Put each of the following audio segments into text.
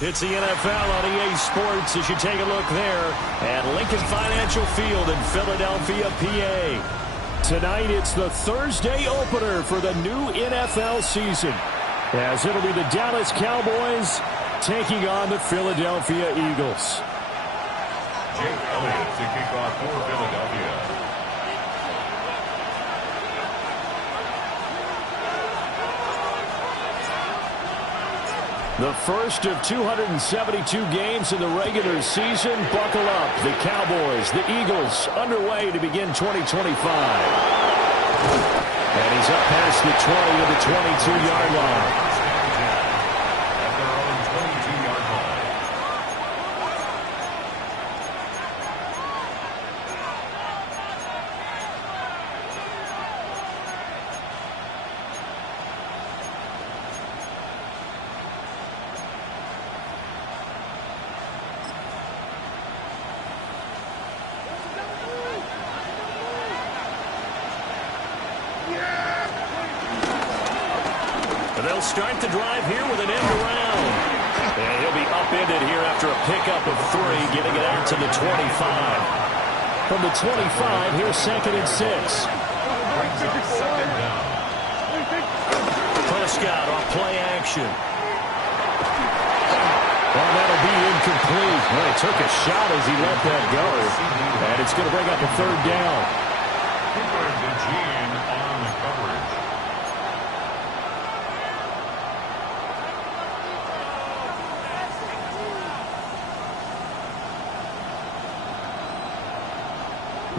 It's the NFL on EA Sports as you take a look there at Lincoln Financial Field in Philadelphia, PA. Tonight, it's the Thursday opener for the new NFL season, as it'll be the Dallas Cowboys taking on the Philadelphia Eagles. Jake Elliott to kick off for Philadelphia. The first of 272 games in the regular season. Buckle up. The Cowboys, the Eagles, underway to begin 2025. And he's up past the 20 to the 22-yard line. At their own 22-yard line. They'll start the drive here with an end around. And he'll be upended here after a pickup of 3, getting it out to the 25. From the 25, here's 2nd and 6. Prescott off play action. Well, that'll be incomplete. Well, he took a shot as he let that go. And it's going to bring up a 3rd down. Cooper DeJean on the coverage.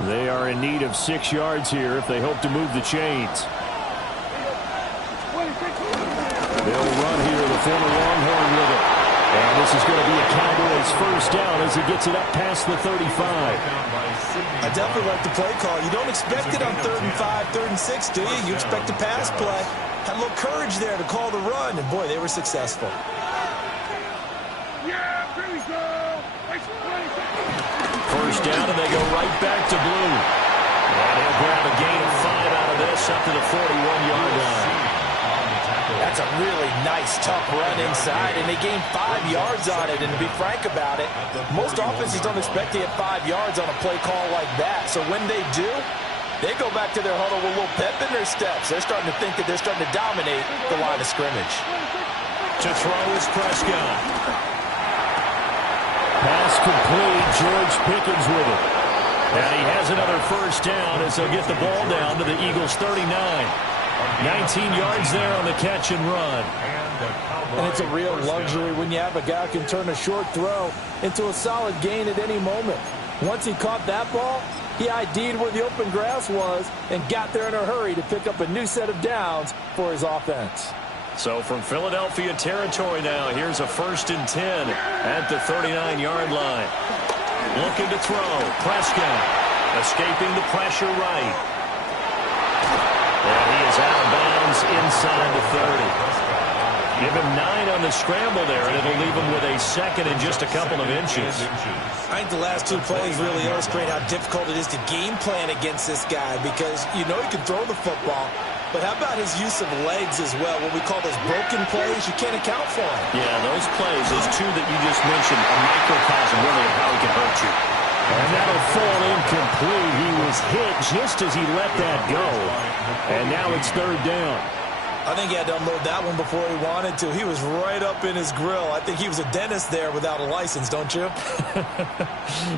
They are in need of 6 yards here if they hope to move the chains. They'll run here, the former Longhorn with it. And this is going to be a Cowboys first down as he gets it up past the 35. I definitely like the play call. You don't expect it on 3rd and 5, 3rd and 6, do you? You expect a pass play. Had a little courage there to call the run, and boy, they were successful. First down, and they go right back to Blue. And he'll grab a gain of 5 out of this up to the 41-yard line. That's a really nice, tough run inside, and they gained 5 yards on it. And to be frank about it, most offenses don't expect to get 5 yards on a play call like that. So when they do, they go back to their huddle with a little pep in their steps. They're starting to think that they're starting to dominate the line of scrimmage. To throw is Prescott. Pass complete. George Pickens with it. And he has another first down as they'll get the ball down to the Eagles' 39. 19 yards there on the catch and run. And it's a real luxury when you have a guy who can turn a short throw into a solid gain at any moment. Once he caught that ball, he ID'd where the open grass was and got there in a hurry to pick up a new set of downs for his offense. So from Philadelphia territory now, here's a 1st and 10 at the 39-yard line. Looking to throw. Prescott escaping the pressure right. And he is out of bounds inside the 30. Give him 9 on the scramble there, and it'll leave him with a 2nd and just a couple of inches. I think the last 2 plays really illustrate how difficult it is to game plan against this guy, because you know he can throw the football, but how about his use of legs as well? What we call those broken plays, you can't account for them. Yeah, those plays, those 2 that you just mentioned, a microcosm really of how he can hurt you. And that'll fall incomplete. He was hit just as he let that go. And now it's 3rd down. I think he had to unload that one before he wanted to. He was right up in his grill. I think he was a dentist there without a license, don't you?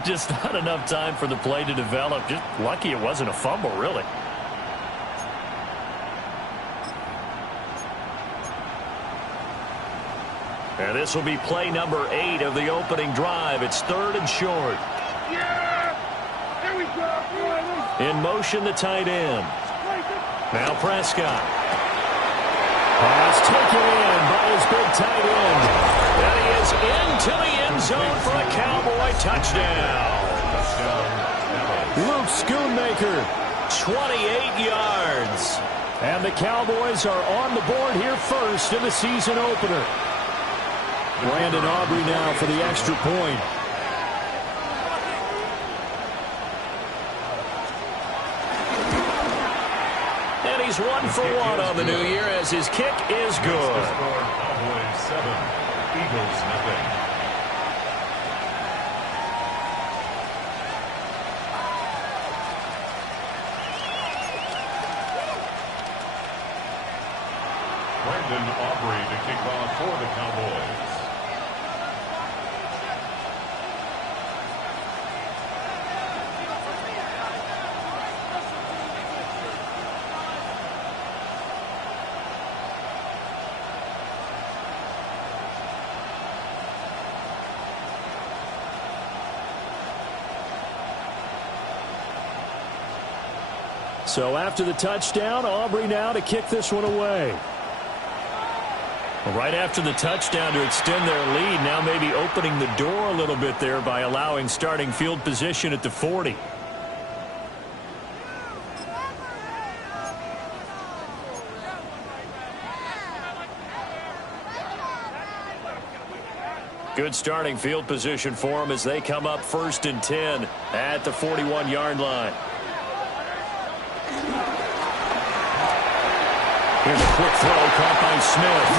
Just not enough time for the play to develop. Just lucky it wasn't a fumble, really. And this will be play number 8 of the opening drive. It's 3rd and short. In motion, the tight end. Now Prescott. Pass taken in by his big tight end. And he is into the end zone for a Cowboy touchdown. Luke Schoonmaker, 28 yards. And the Cowboys are on the board here first in the season opener. Brandon Aubrey now for the extra point. is 1 for 1 on the new year as his kick is good. Cowboys 7, Eagles nothing. Brandon Aubrey to kick off for the Cowboys. So after the touchdown, Aubrey now to kick this one away. Right after the touchdown to extend their lead, now maybe opening the door a little bit there by allowing starting field position at the 40. Good starting field position for them as they come up 1st and 10 at the 41-yard line. Here's a quick throw caught by Smith.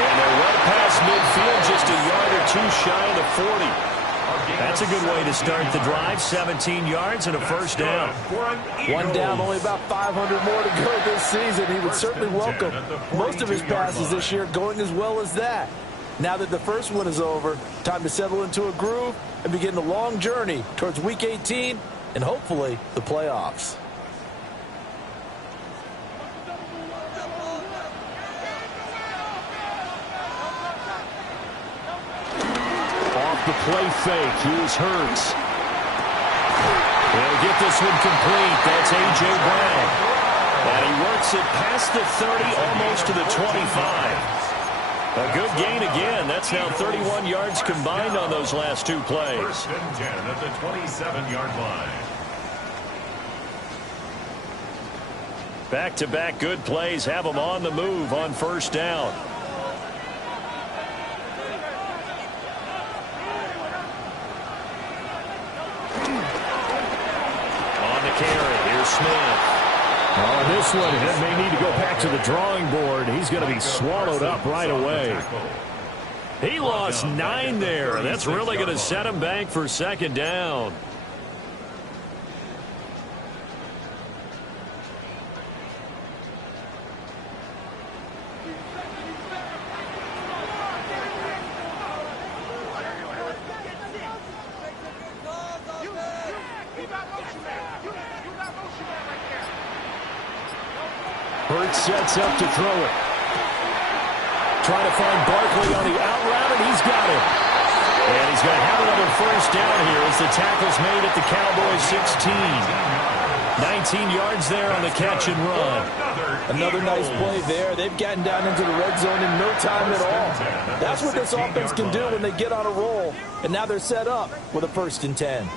And they're well past midfield, just a yard or two shy of the 40. That's a good way to start the drive. 17 yards and a first down. One down, only about 500 more to go this season. He would certainly welcome most of his passes this year going as well as that. Now that the first one is over, time to settle into a groove and begin the long journey towards Week 18 and hopefully the playoffs. The play fake. Here's Hurts. He'll get this one complete. That's A.J. Brown. And he works it past the 30, almost to the 25. A good gain again. That's now 31 yards combined on those last two plays. 1st and 10 at the 27-yard line. Back-to-back good plays have them on the move on 1st down. On this one, it may need to go back to the drawing board. He's going to be swallowed up right away. He lost 9 there. That's really going to set him back for 2nd down. Hurts sets up to throw it. Trying to find Barkley on the out route, and he's got it. And he's going to have another 1st down here as the tackle's made at the Cowboys 16. 19 yards there on the catch and run. Another nice play there. They've gotten down into the red zone in no time at all. That's what this offense can do when they get on a roll. And now they're set up with a 1st and 10.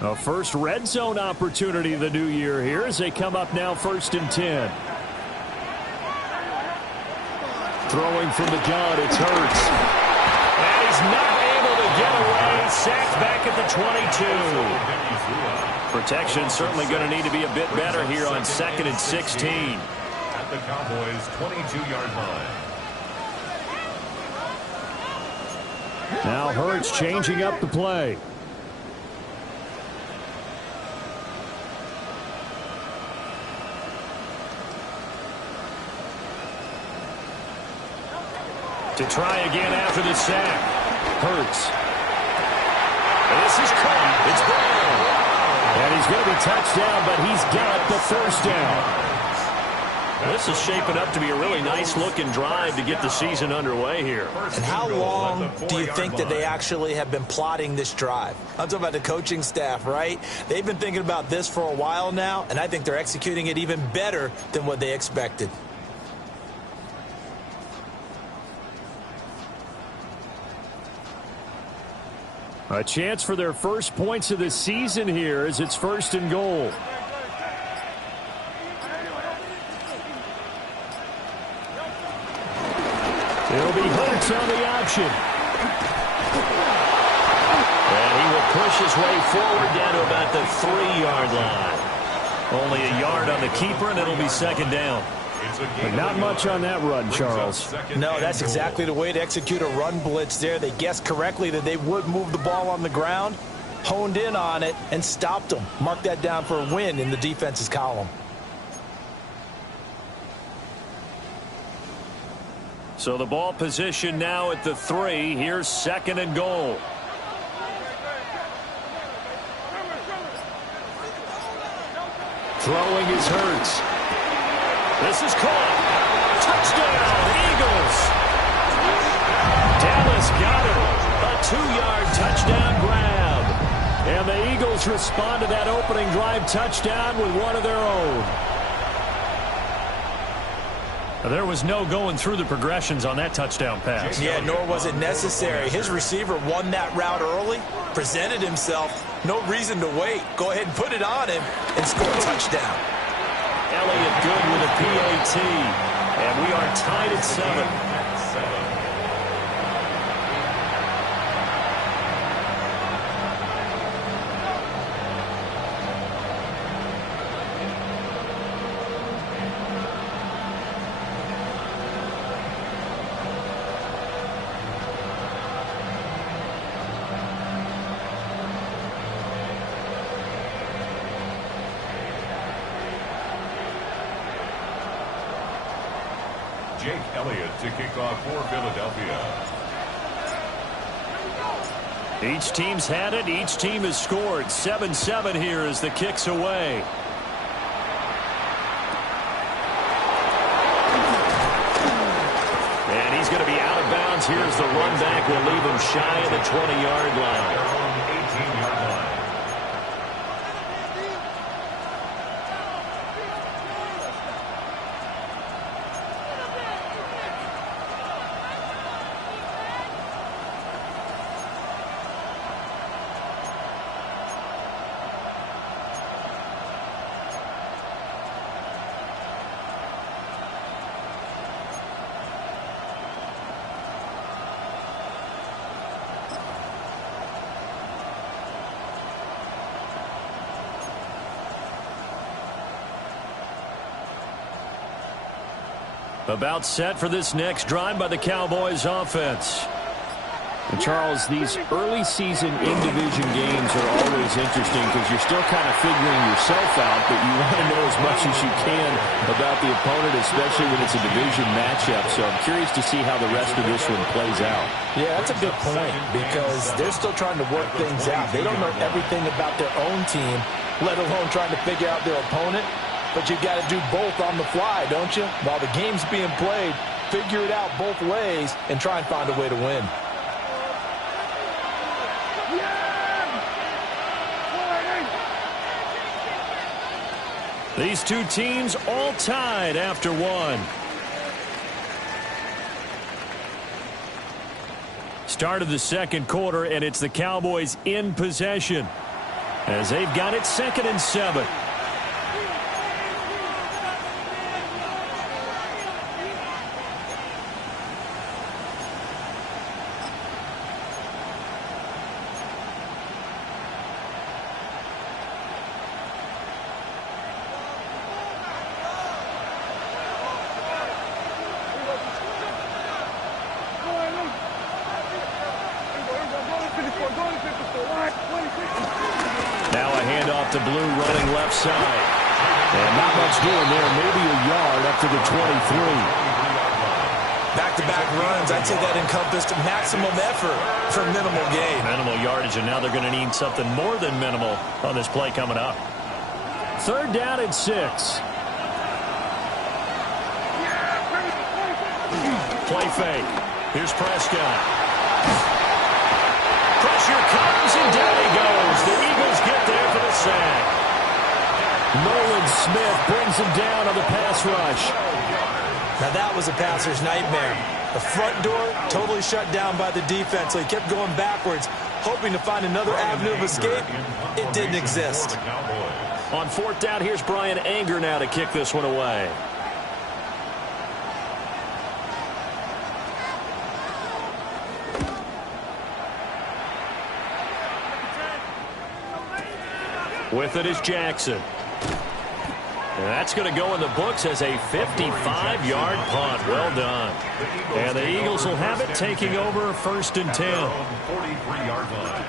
A first red zone opportunity of the new year here as they come up now 1st and 10. Throwing from the gun, it's Hurts. And he's not able to get away. Sacked back at the 22. Protection certainly going to need to be a bit better here on 2nd and 16. At the Cowboys' 22-yard line. Now Hurts changing up the play. To try again after the sack. Hurts. This is caught. It's Brown. And he's going to be touched down, but he's got the 1st down. This is shaping up to be a really nice-looking drive to get the season underway here. And how long do you think that they actually have been plotting this drive? I'm talking about the coaching staff, right? They've been thinking about this for a while now, and I think they're executing it even better than what they expected. A chance for their first points of the season here as it's 1st and goal. It'll be Hurts on the option. And he will push his way forward down to about the 3-yard line. Only a yard on the keeper, and it'll be second down. But not much on that run, Charles. No, that's exactly the way to execute a run blitz there. They guessed correctly that they would move the ball on the ground, honed in on it, and stopped them. Mark that down for a win in the defense's column. So the ball position now at the 3. Here's second and goal. Throwing is Hurts. This is caught. Touchdown, Eagles. Dallas got it. A 2-yard touchdown grab. And the Eagles respond to that opening drive touchdown with one of their own. There was no going through the progressions on that touchdown pass. Yeah, nor was it necessary. His receiver won that route early, presented himself. No reason to wait. Go ahead and put it on him and score a touchdown. Elliott good with a PAT. And we are tied at 7. Elliott to kick off for Philadelphia. Each team's had it. Each team has scored. 7-7 here as the kick's away. And he's going to be out of bounds. Here's the run back. Will leave him shy of the 20-yard line. 18-yard line. About set for this next drive by the Cowboys offense. And Charles, these early season in-division games are always interesting because you're still kind of figuring yourself out, but you want to know as much as you can about the opponent, especially when it's a division matchup. So I'm curious to see how the rest of this one plays out. Yeah, that's a good point because they're still trying to work things out. They don't know everything about their own team, let alone trying to figure out their opponent. But you got to do both on the fly, don't you? While the game's being played, figure it out both ways and try and find a way to win. These two teams all tied after one. Start of the second quarter, and it's the Cowboys in possession as they've got it 2nd and 7. Now a handoff to Blue running left side. And not much doing there. Maybe a yard up to the 23. Back-to-back runs, I'd say that encompassed maximum effort for minimal gain. Minimal yardage, and now they're going to need something more than minimal on this play coming up. 3rd down and 6. Play fake. Here's Prescott. Pressure comes, and down he goes. The Eagles get there for the sack. Nolan Smith brings him down on the pass rush. Now that was a passer's nightmare. The front door totally shut down by the defense, so he kept going backwards, hoping to find another avenue of escape. It didn't exist. On 4th down, here's Brian Anger now to kick this one away. With it is Jackson. And that's going to go in the books as a 55-yard punt. Well done. And the Eagles will have it, taking over 1st and 10. 43-yard line.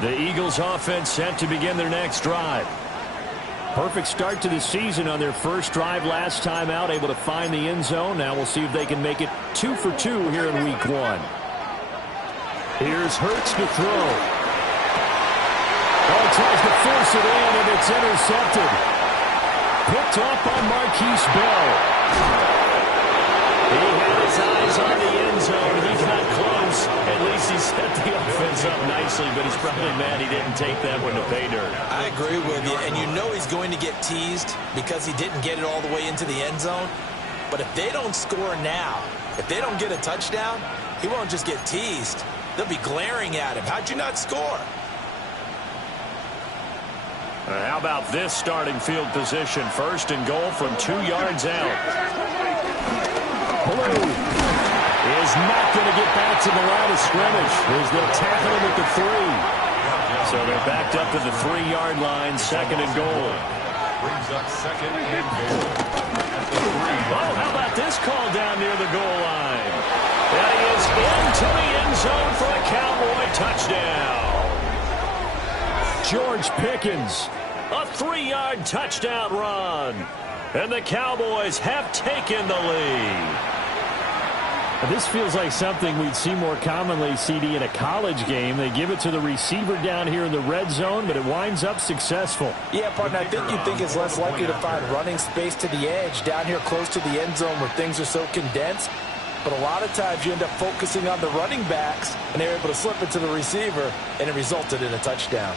The Eagles offense set to begin their next drive. Perfect start to the season on their first drive last time out, able to find the end zone. Now we'll see if they can make it 2 for 2 here in week 1. Here's Hurts to throw. Oh, tries to force it in, and it's intercepted. Picked off by Marquise Bell. He had his eyes on the end zone. He got close. At least he set the offense up nicely, but he's probably mad he didn't take that one to pay dirt. I agree with you, and you know he's going to get teased because he didn't get it all the way into the end zone. But if they don't score now, if they don't get a touchdown, he won't just get teased. They'll be glaring at him. How'd you not score? How about this starting field position? 1st and goal from 2 yards out. Blue is not going to get back to the line of scrimmage as they'll tackle him at the 3. So they're backed up to the 3-yard line, 2nd and goal. Brings up 2nd and goal. At the 3. Oh, how about this call down near the goal line? That is into the end zone for a Cowboy touchdown. George Pickens, a 3-yard touchdown run. And the Cowboys have taken the lead. This feels like something we'd see more commonly, CD, in a college game. They give it to the receiver down here in the red zone, but it winds up successful. Yeah, partner, I think you'd think it's less likely to find running space to the edge down here close to the end zone where things are so condensed. But a lot of times you end up focusing on the running backs, and they're able to slip it to the receiver, and it resulted in a touchdown.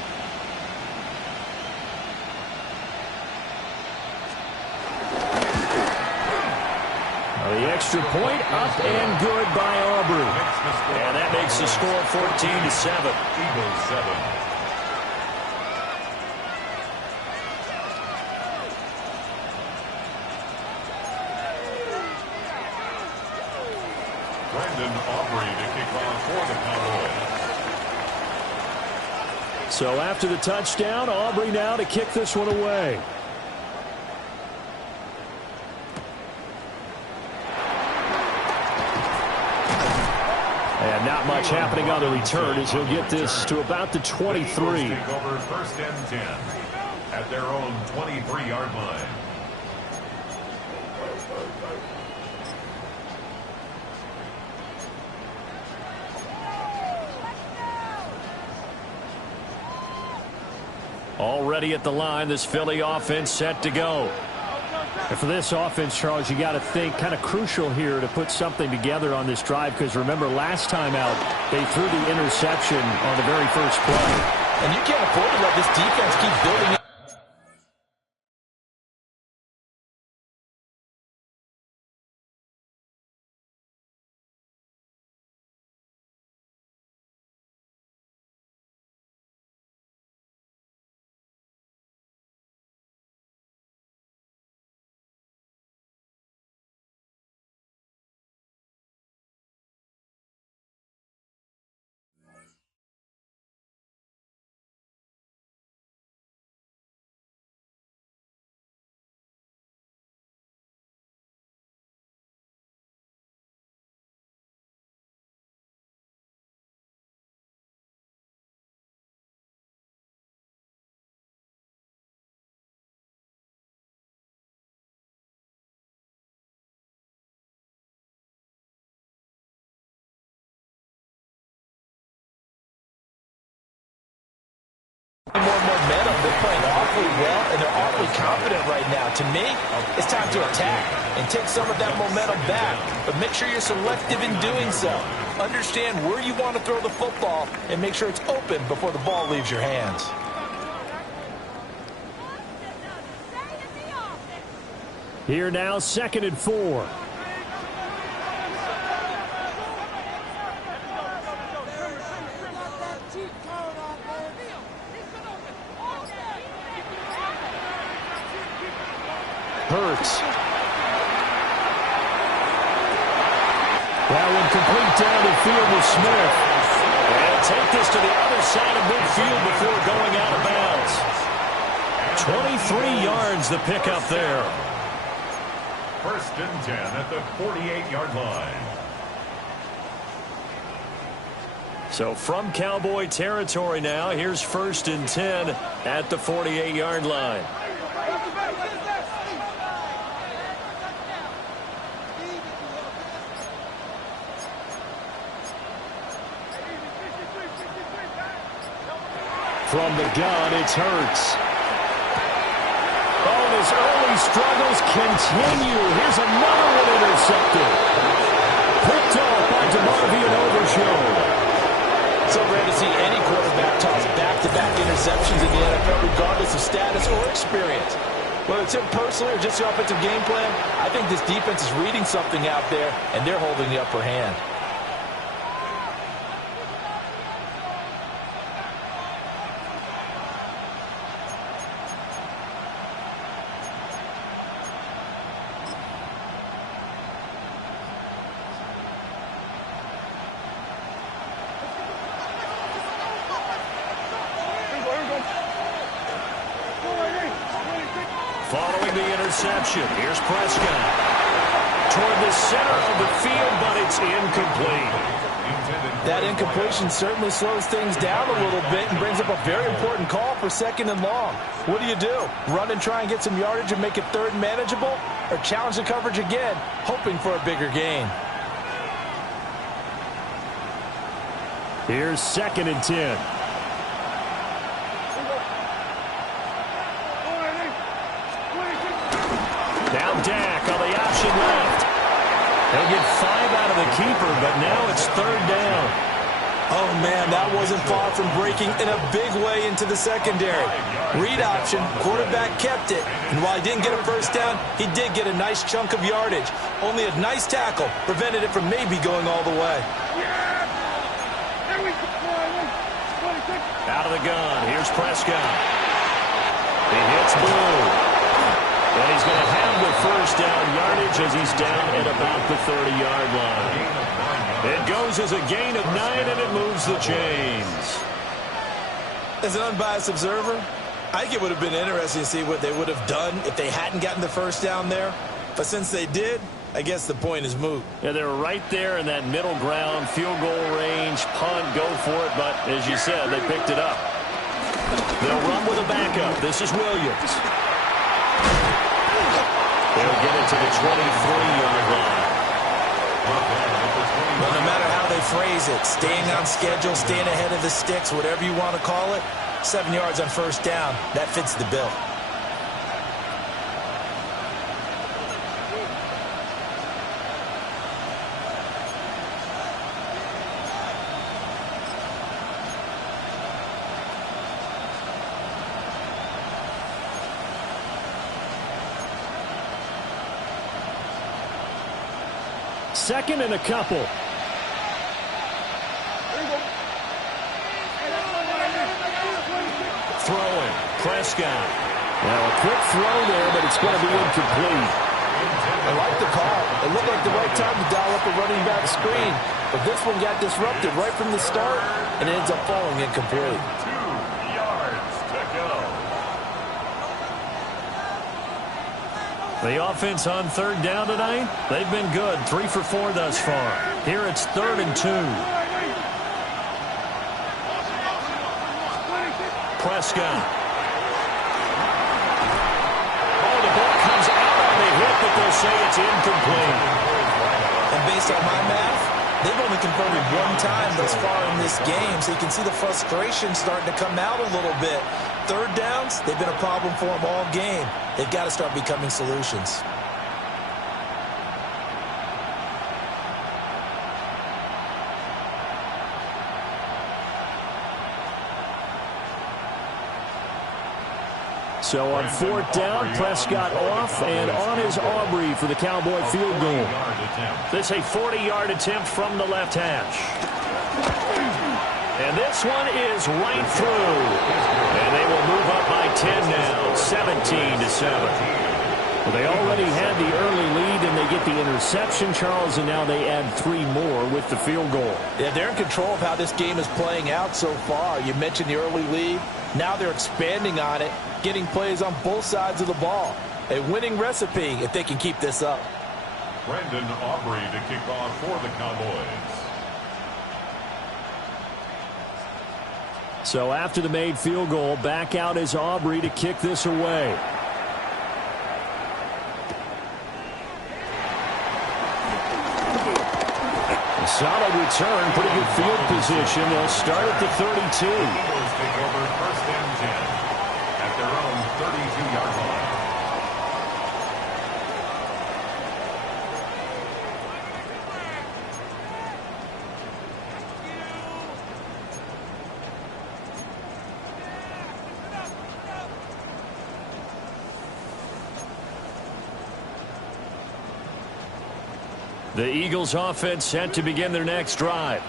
The extra point up and good by Aubrey. And that makes the score 14-7. Eagles 7. Brandon Aubrey to kick off for the Cowboys. So after the touchdown, Aubrey now to kick this one away. And not much happening on the return as he'll get this to about the 23. Take over 1st and 10 at their own 23-yard line. Already at the line, this Philly offense set to go. And for this offense, Charles, you got to think kind of crucial here to put something together on this drive, because remember last time out they threw the interception on the very first play. And you can't afford to let this defense keep building it. More momentum. They're playing awfully well, and they're awfully confident right now. To me, it's time to attack and take some of that momentum back. But make sure you're selective in doing so. Understand where you want to throw the football and make sure it's open before the ball leaves your hands. Here now, 2nd and 4. Hurts. That one complete down the field with Smith. And take this to the other side of midfield before going out of bounds. 23 yards the pickup there. First and 10 at the 48-yard line. So from Cowboy territory now, here's first and 10 at the 48-yard line. From the gun, it's Hurts. Oh, his early struggles continue. Here's another one intercepted. Picked off by DeMarvion Overshown. So rare to see any quarterback toss back-to-back interceptions in the NFL, regardless of status or experience. Whether it's him personally or just the offensive game plan, I think this defense is reading something out there, and they're holding the upper hand. Following the interception, here's Prescott. Toward the center of the field, but it's incomplete. That incompletion certainly slows things down a little bit and brings up a very important call for second and long. What do you do? Run and try and get some yardage and make it third and manageable? Or challenge the coverage again, hoping for a bigger gain? Here's second and 10. Now Dak on the option left. He'll get 5 out of the keeper, but now it's third down. Oh, man, that wasn't far from breaking in a big way into the secondary. Read option, quarterback kept it. And while he didn't get a first down, he did get a nice chunk of yardage. Only a nice tackle prevented it from maybe going all the way. Out of the gun, here's Prescott. He hits Blue. And he's going to have the first down yardage as he's down at about the 30-yard line. It goes as a gain of 9, and it moves the chains. As an unbiased observer, I think it would have been interesting to see what they would have done if they hadn't gotten the first down there. But since they did, I guess the point is moot. Yeah, they were right there in that middle ground, field goal range, punt, go for it. But as you said, they picked it up. They'll run with a backup. This is Williams. They'll get it to the 23-yard line. Well, no matter how they phrase it, staying on schedule, staying ahead of the sticks, whatever you want to call it, 7 yards on first down, that fits the bill. Second and a couple. Throwing. Prescott. Now a quick throw there, but it's going to be incomplete. I like the call. It looked like the right time to dial up a running back screen. But this one got disrupted right from the start, and it ends up falling incomplete. 2 yards to go. The offense on third down tonight, they've been good. 3 for 4 thus far. Here it's 3rd and 2. Prescott. Oh, the ball comes out on the hit, but they'll say it's incomplete. And based on my math, they've only converted 1 time thus far in this game, so you can see the frustration starting to come out a little bit. Third downs, they've been a problem for them all game. They've got to start becoming solutions. So on 4th down, Prescott off and on is Aubrey for the Cowboy field goal. This a 40-yard attempt from the left hash. And this one is right through. And they will move up by 10 now, 17-7. Well, they already had the early lead, and they get the interception, Charles, and now they add 3 more with the field goal. Yeah, they're in control of how this game is playing out so far. You mentioned the early lead. Now they're expanding on it, getting plays on both sides of the ball. A winning recipe if they can keep this up. Brandon Aubrey to kick off for the Cowboys. So after the made field goal, back out is Aubrey to kick this away. A solid return, pretty good field position. They'll start at the 32. The Eagles take over 1st and 10 at their own 32-yard line. The Eagles offense set to begin their next drive.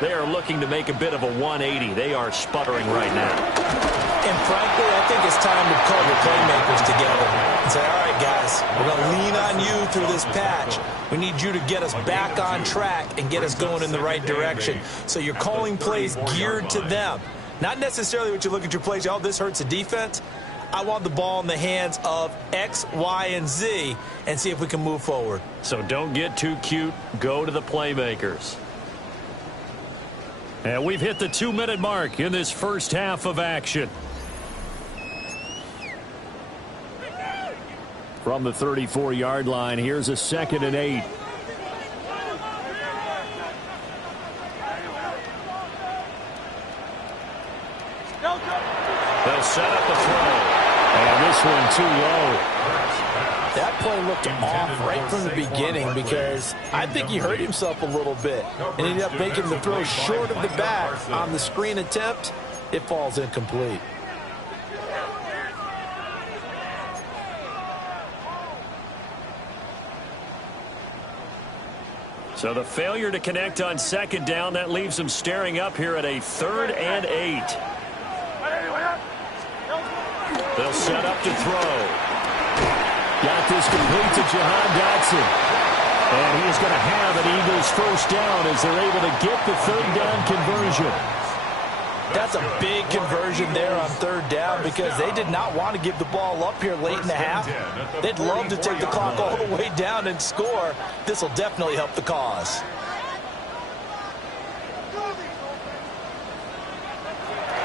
They are looking to make a bit of a 180. They are sputtering right now. And frankly, I think it's time to call your playmakers together and say, all right, guys, we're going to lean on you through this patch. We need you to get us back on track and get us going in the right direction. So you're calling plays geared to them. Not necessarily what you look at your plays, oh, this hurts the defense. I want the ball in the hands of X, Y, and Z and see if we can move forward. So don't get too cute. Go to the playmakers. And we've hit the 2-minute mark in this first half of action. From the 34-yard line, here's a 2nd and 8. They'll set up the throw. And this one too low. That play looked off right from the beginning because I think he hurt himself a little bit and ended up making the throw short of the back on the screen attempt. It falls incomplete. So the failure to connect on 2nd down, that leaves them staring up here at a 3rd and 8. They'll set up to throw. Got this complete to Jahan Dotson. And he's going to have an Eagles first down as they're able to get the 3rd down conversion. That's a big conversion there on 3rd down because they did not want to give the ball up here late in the half. They'd love to take the clock all the way down and score. This will definitely help the cause.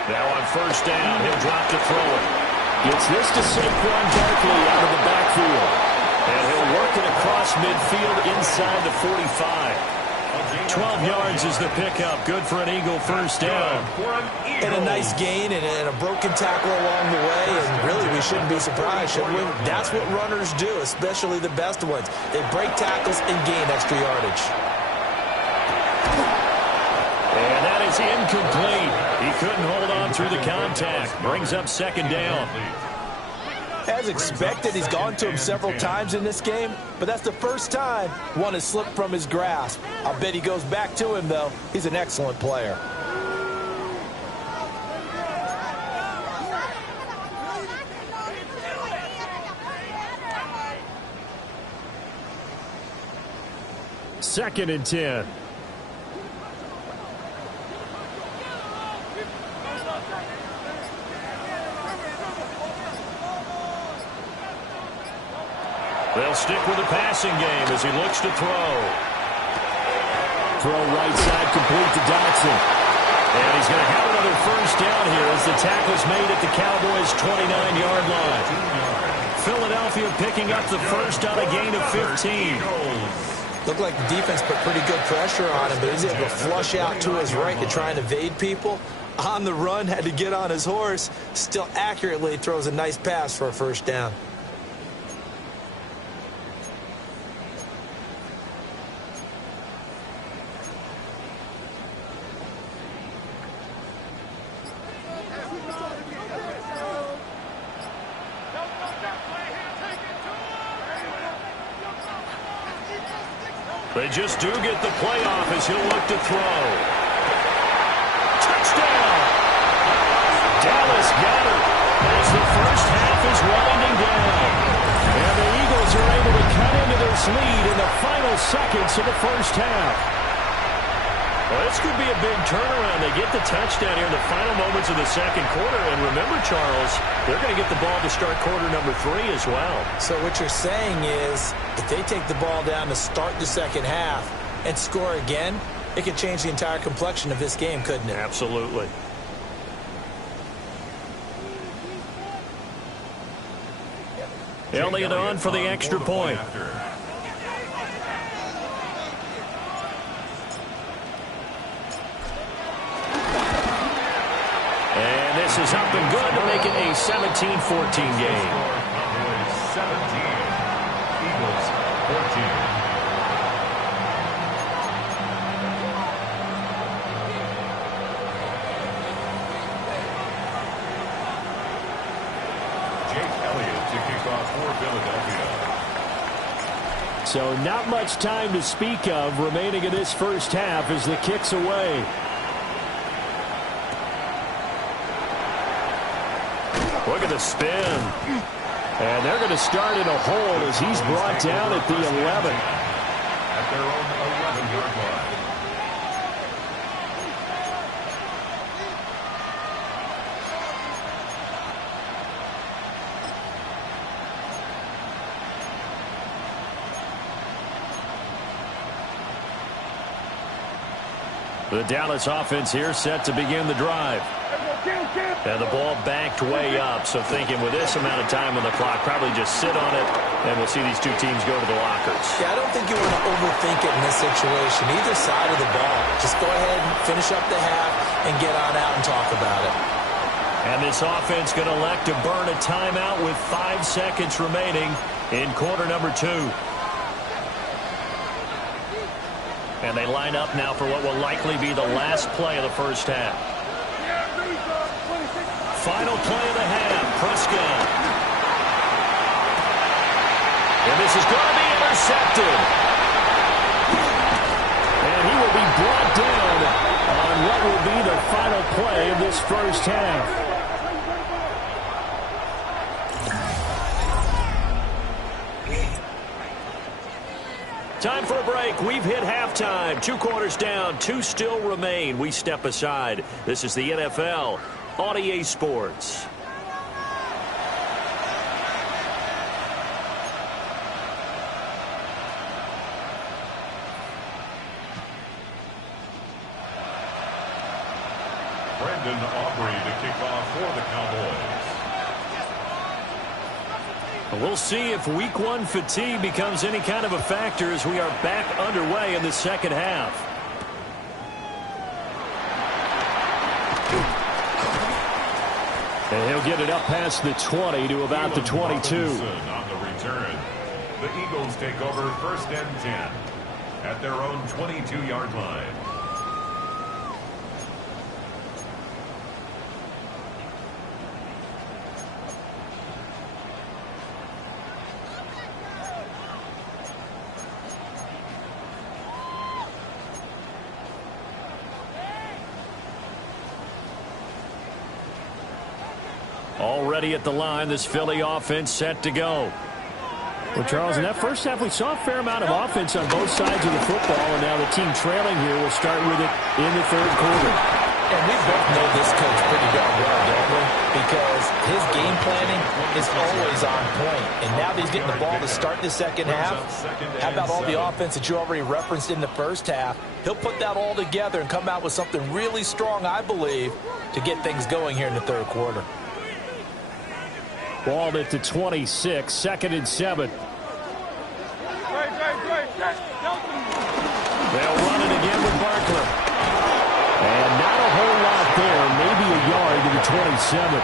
Now on 1st down, he'll drop to throw it. Gets this to Saquon Barkley out of the backfield. And he'll work it across midfield inside the 45. 12 yards is the pickup. Good for an Eagle first down. And a nice gain and a broken tackle along the way. And really, we shouldn't be surprised, should we? That's what runners do, especially the best ones. They break tackles and gain extra yardage. And that is incomplete. He couldn't hold on through the contact. Brings up 2nd down. As expected, he's gone to him several times in this game, but that's the first time one has slipped from his grasp. I'll bet he goes back to him, though. He's an excellent player. Second and 10. They'll stick with the passing game as he looks to throw. Throw right side complete to Dotson. And he's going to have another first down here as the tackle's made at the Cowboys' 29-yard line. Philadelphia picking up the first on a gain of 15. Looked like the defense put pretty good pressure on him, but he's able to flush out to his right to try and evade people. On the run, had to get on his horse. Still accurately throws a nice pass for a first down. They just do get the playoff as he'll look to throw. Touchdown! Dallas got it as the first half is winding down. lead in the final seconds of the first half. Well, this could be a big turnaround. They get the touchdown here in the final moments of the second quarter. And remember, Charles, they're going to get the ball to start quarter number 3 as well. So what you're saying is if they take the ball down to start the second half and score again, it could change the entire complexion of this game, couldn't it? Absolutely. Elliott on for the extra point. And this is up and good to make it a 17-14 game. Cowboys 17, Eagles 14. So not much time to speak of remaining in this first half as the kick's away. Look at the spin. And they're going to start in a hole as he's brought down at the 11. At their own 11-yard line. The Dallas offense here set to begin the drive. And the ball backed way up. So thinking with this amount of time on the clock, probably just sit on it, and we'll see these two teams go to the lockers. Yeah, I don't think you want to overthink it in this situation. Either side of the ball. Just go ahead and finish up the half and get on out and talk about it. And this offense going to elect to burn a timeout with 5 seconds remaining in quarter number 2. And they line up now for what will likely be the last play of the first half. Final play of the half, Prescott. And this is going to be intercepted. And he will be brought down on what will be the final play of this first half. Time for a break. We've hit halftime. 2 quarters down. 2 still remain. We step aside. This is the NFL on EA Sports. Brandon Aubrey to kick off for the Cowboys. We'll see if week 1 fatigue becomes any kind of a factor as we are back underway in the second half. And he'll get it up past the 20 to about the 22. On the return, the Eagles take over 1st and 10 at their own 22-yard line. Already at the line, this Philly offense set to go. Well, Charles, in that first half, we saw a fair amount of offense on both sides of the football, and now the team trailing here will start with it in the third quarter. And we both know this coach pretty darn well, don't we? Because his game planning is always on point. And now that he's getting the ball to start the second half, how about all the offense that you already referenced in the first half? He'll put that all together and come out with something really strong, I believe, to get things going here in the third quarter. Ball at the 26, 2nd and 7. They'll run it again with Barkley. And not a whole lot there, maybe a yard to the 27.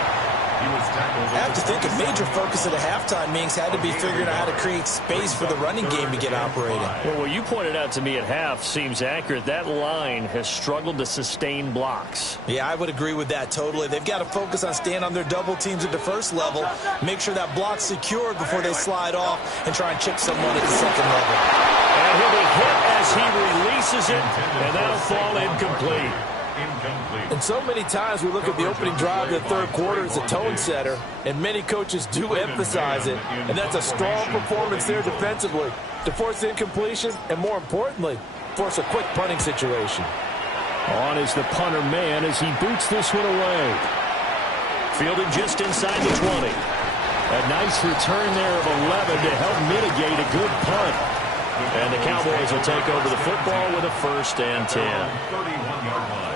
I have to think a major focus of the halftime meetings had to be figuring out how to create space for the running game to get operating. Well, what you pointed out to me at half seems accurate. That line has struggled to sustain blocks. Yeah, I would agree with that totally. They've got to focus on staying on their double teams at the first level, make sure that block's secured before they slide off and try and chip someone at the second level. And he'll be hit as he releases it, and that'll fall incomplete. incomplete. And so many times we look at the opening drive of the third quarter as a tone setter, and many coaches do emphasize it. And that's a strong performance there defensively to force incompletion and, more importantly, force a quick punting situation. On is the punter man as he boots this one away. Fielded just inside the 20. A nice return there of 11 to help mitigate a good punt. And the Cowboys will take over the football with a 1st and 10. 31-yard line.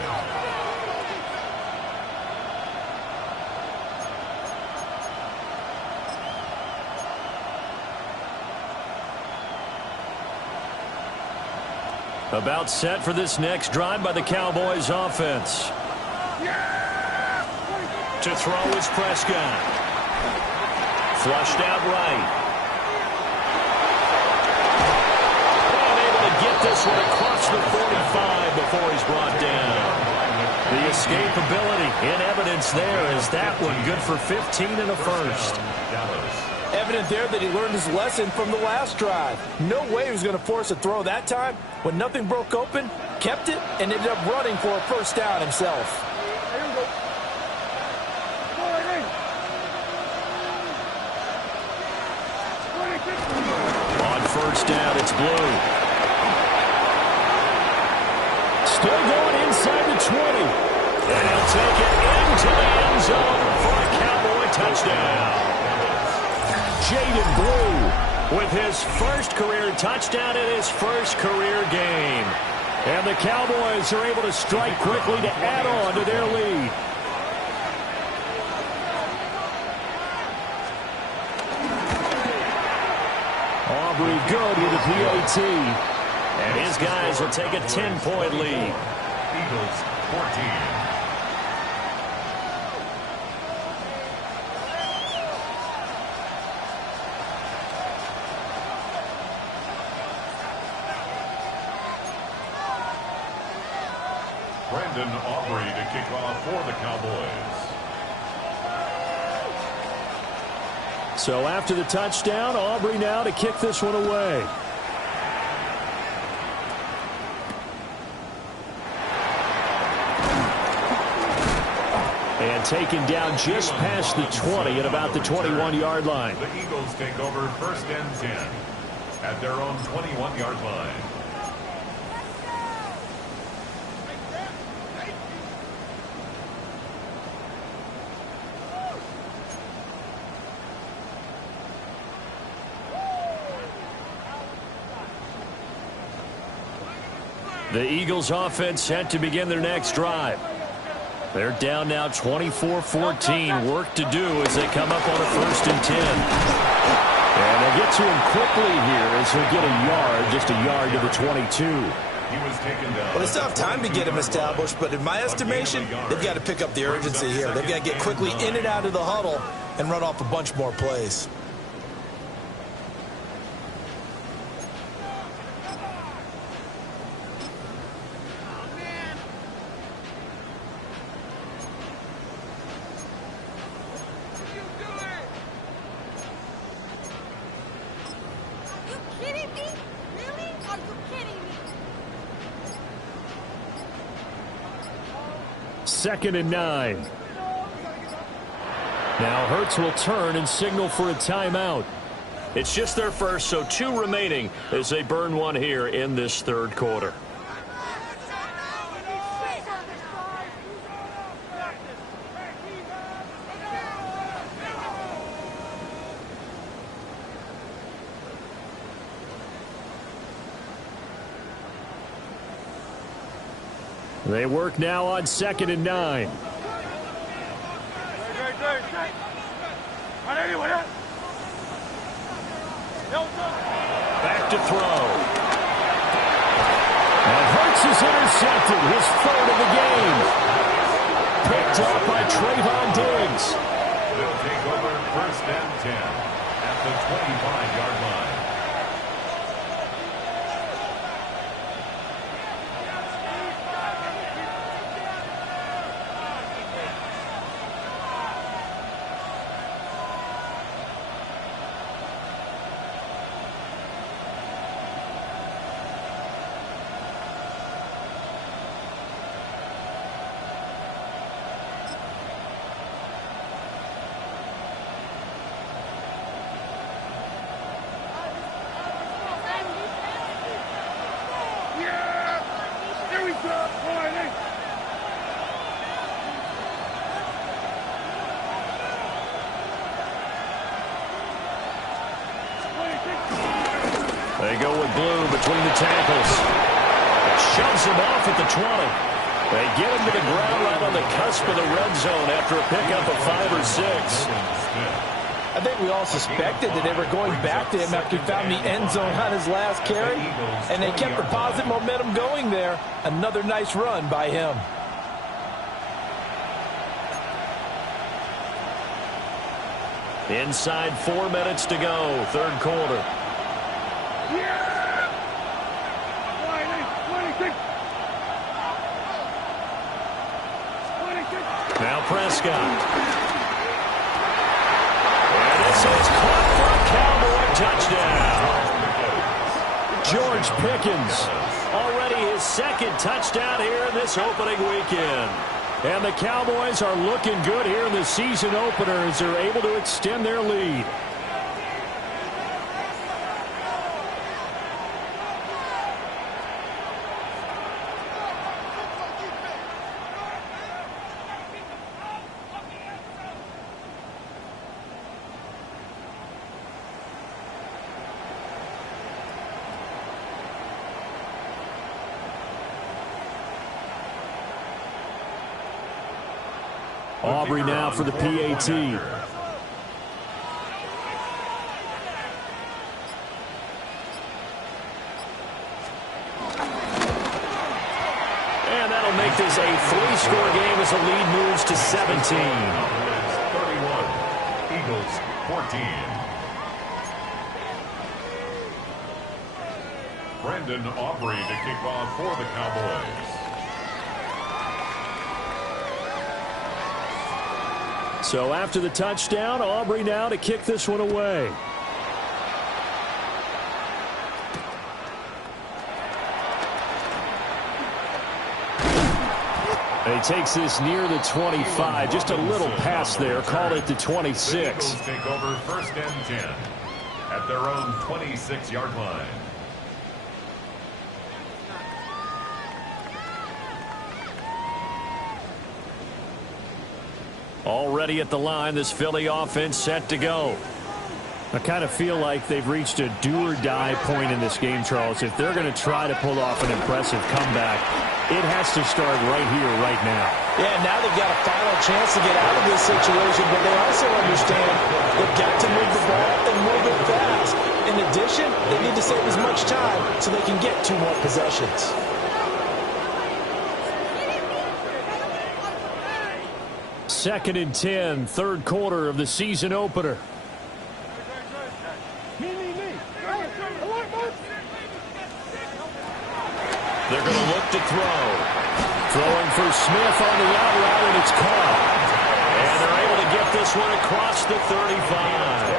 About set for this next drive by the Cowboys offense. To throw is Prescott. Flushed out right. And able to get this one across the 45 before he's brought down. The escapability in evidence there as that one good for 15 and a 1st. Evident there that he learned his lesson from the last drive. No way he was going to force a throw that time. When nothing broke open, kept it, and ended up running for a 1st down himself. On 1st down, it's Blue. Still going inside the 20. And he'll take it into the end zone for a Cowboy touchdown. Jaden Blue with his 1st career touchdown in his 1st career game. And the Cowboys are able to strike quickly to add on to their lead. Aubrey good with a PAT. And his guys will take a 10-point lead. Eagles 14. Brandon Aubrey to kick off for the Cowboys. So after the touchdown, Aubrey now to kick this one away. And taken down just past the 20 at about the 21-yard line. The Eagles take over 1st and 10 at their own 21-yard line. The Eagles offense set to begin their next drive. They're down now 24-14. Work to do as they come up on a 1st and 10. And they'll get to him quickly here as he'll get a yard, just a yard to the 22. He was taken down. Well, they still have time to get him established, but in my estimation, they've got to pick up the urgency here. They've got to get quickly in and out of the huddle and run off a bunch more plays. Second and 9. Now Hurts will turn and signal for a timeout. It's just their 1st, so 2 remaining as they burn one here in this 3rd quarter. They work now on 2nd and 9. Back to throw. And Hurts is intercepted, his 3rd of the game. Picked up by Trayvon Diggs. They'll take over 1st and 10 at the 25-yard line. They go with Blue between the tackles. It shoves him off at the 20. They get him to the ground right on the cusp of the red zone after a pickup of 5 or 6. I think we all suspected that they were going back to him after he found the end zone on his last carry, and they kept the positive momentum going there. Another nice run by him. Inside 4 minutes to go, third quarter. Now Prescott. And this is caught for a Cowboy touchdown. George Pickens, already his second touchdown here in this opening weekend. And the Cowboys are looking good here in the season opener as they're able to extend their lead. Aubrey now for the PAT. And that'll make this a 3-score game as the lead moves to 17. 31, Eagles 14. Brandon Aubrey to kick off for the Cowboys. So after the touchdown, Aubrey now to kick this one away. And he takes this near the 25. Just a little pass there. Called it the 26. The Eagles take over first and 10 at their own 26-yard line. Already at the line, this Philly offense set to go. I kind of feel like they've reached a do-or-die point in this game, Charles. If they're going to try to pull off an impressive comeback, it has to start right here, right now. Yeah, now they've got a final chance to get out of this situation, but they also understand they've got to move the ball and move it fast. In addition, they need to save as much time so they can get 2 more possessions. Second and 10, third quarter of the season opener. They're going to look to throw. Throwing for Smith on the out route, and it's caught. And they're able to get this one across the 35.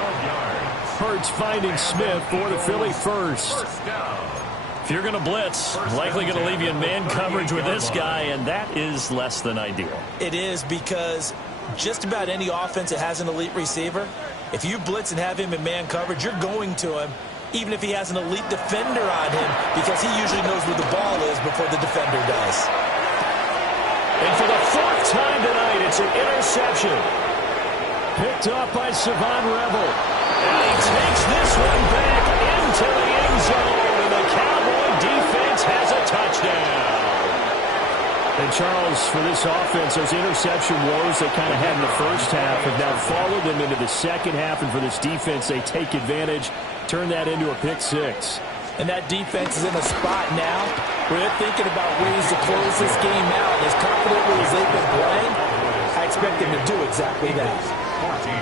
Hurts finding Smith for the Philly first. If you're going to blitz, likely going to leave you in man coverage with this guy, and that is less than ideal. It is, because just about any offense that has an elite receiver, if you blitz and have him in man coverage, you're going to him, even if he has an elite defender on him, because he usually knows where the ball is before the defender does. And for the 4th time tonight, it's an interception. Picked up by Savon Rebel. And he takes this one back into the end zone. And the Cowboy defense has a touchdown. And Charles, for this offense, those interception woes they kind of had in the first half have now followed them into the second half. And for this defense, they take advantage, turn that into a pick 6. And that defense is in a spot now where they're thinking about ways to close this game out. As confidently as they've been playing, I expect them to do exactly that. 14.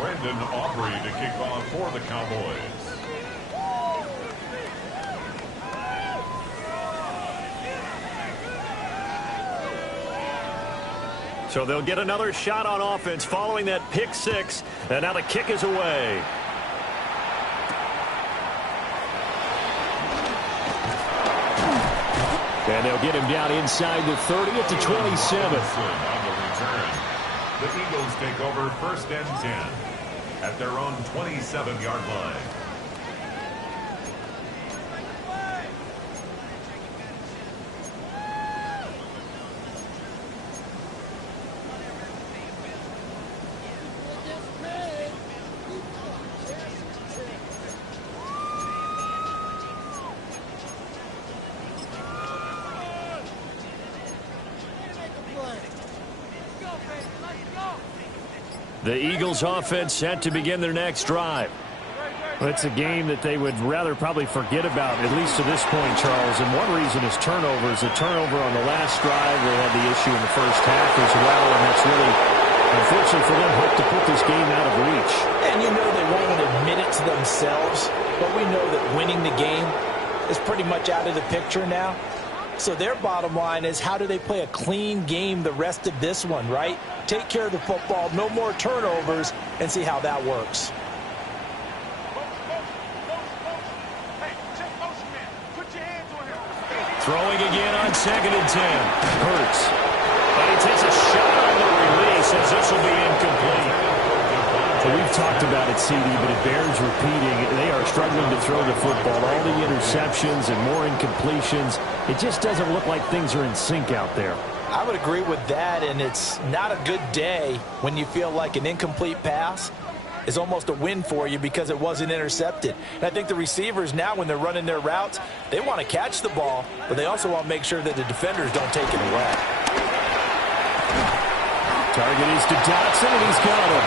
Brandon Aubrey to kick off for the Cowboys. So they'll get another shot on offense following that pick 6. And now the kick is away. And they'll get him down inside the 30 at the 27. On the return, the Eagles take over first and 10 at their own 27-yard line. The Eagles offense set to begin their next drive. It's a game that they would rather probably forget about, at least to this point, Charles. And one reason is turnovers. A turnover on the last drive. They had the issue in the first half as well, and that's really, unfortunately for them, helped to put this game out of reach. And you know they won't admit it to themselves, but we know that winning the game is pretty much out of the picture now. So their bottom line is, how do they play a clean game the rest of this one, right? Take care of the football, no more turnovers, and see how that works. Throwing again on 2nd and 10. Hurts. And he takes a shot on the release as this will be incomplete. So we've talked about it, CD, but it bears repeating. They are struggling to throw the football. All the interceptions and more incompletions. It just doesn't look like things are in sync out there. I would agree with that, and it's not a good day when you feel like an incomplete pass is almost a win for you because it wasn't intercepted. And I think the receivers now, when they're running their routes, they want to catch the ball, but they also want to make sure that the defenders don't take it away. Target is to Dotson, and he's got him.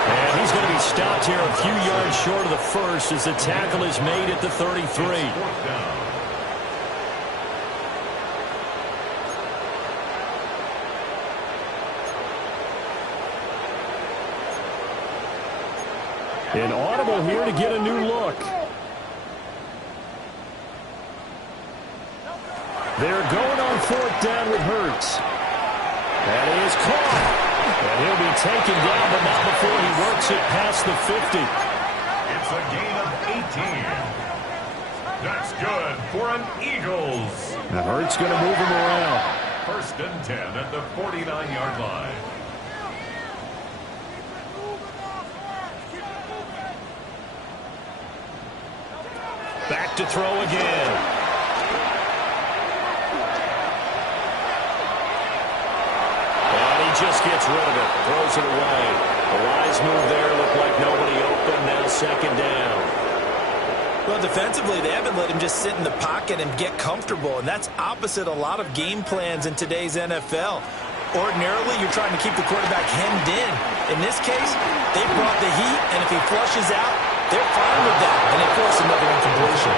And he's going to be stopped here a few yards short of the first as the tackle is made at the 33. An audible here to get a new look. They're going on 4th down with Hurts. That is caught. And he'll be taken down, but not before he works it past the 50. It's a gain of 18. That's good for an Eagles. Now Hurts going to move him around. 1st and 10 at the 49-yard line. Back to throw again. And he just gets rid of it. Throws it away. A wise move there. Looked like nobody open. Now 2nd down. Well, defensively, they haven't let him just sit in the pocket and get comfortable, and that's opposite a lot of game plans in today's NFL. Ordinarily, you're trying to keep the quarterback hemmed in. In this case, they brought the heat, and if he flushes out, they're fine with that, and they force another incompletion.